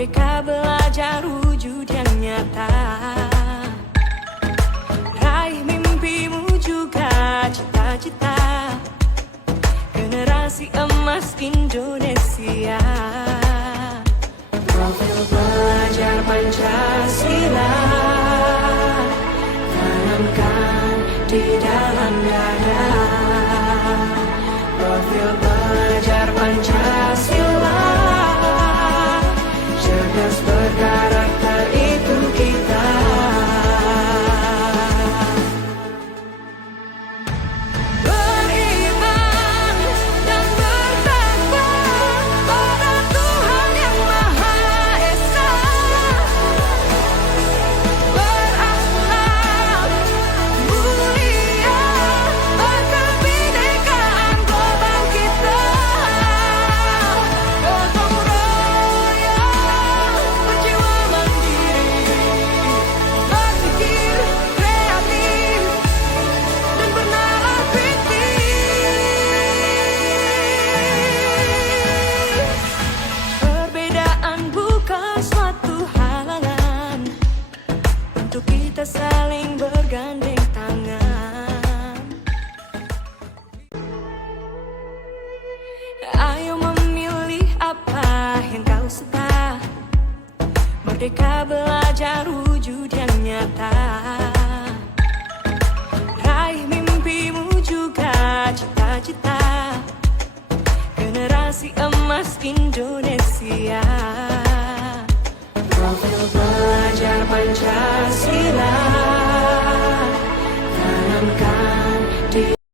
Merdeka belajar wujud yang nyata. Raih mimpimu juga cita-cita, generasi emas Indonesia. Profil pelajar Pancasila tanamkan di dalam dada. Profil pelajar Pancasila, cerdas berkarakter itu kita. Beriman dan bertakwa pada Tuhan yang Maha Esa. Berakhlak mulia berkebinekaan global kita. Gotong royong berjiwa mandiri, berpikir kreatif dan bernalar kritis. Perbedaan bukan suatu halangan untuk kita saling bergandeng tangan. Ayo memilih apa yang kau suka. Merdeka belajar wujud yang nyata.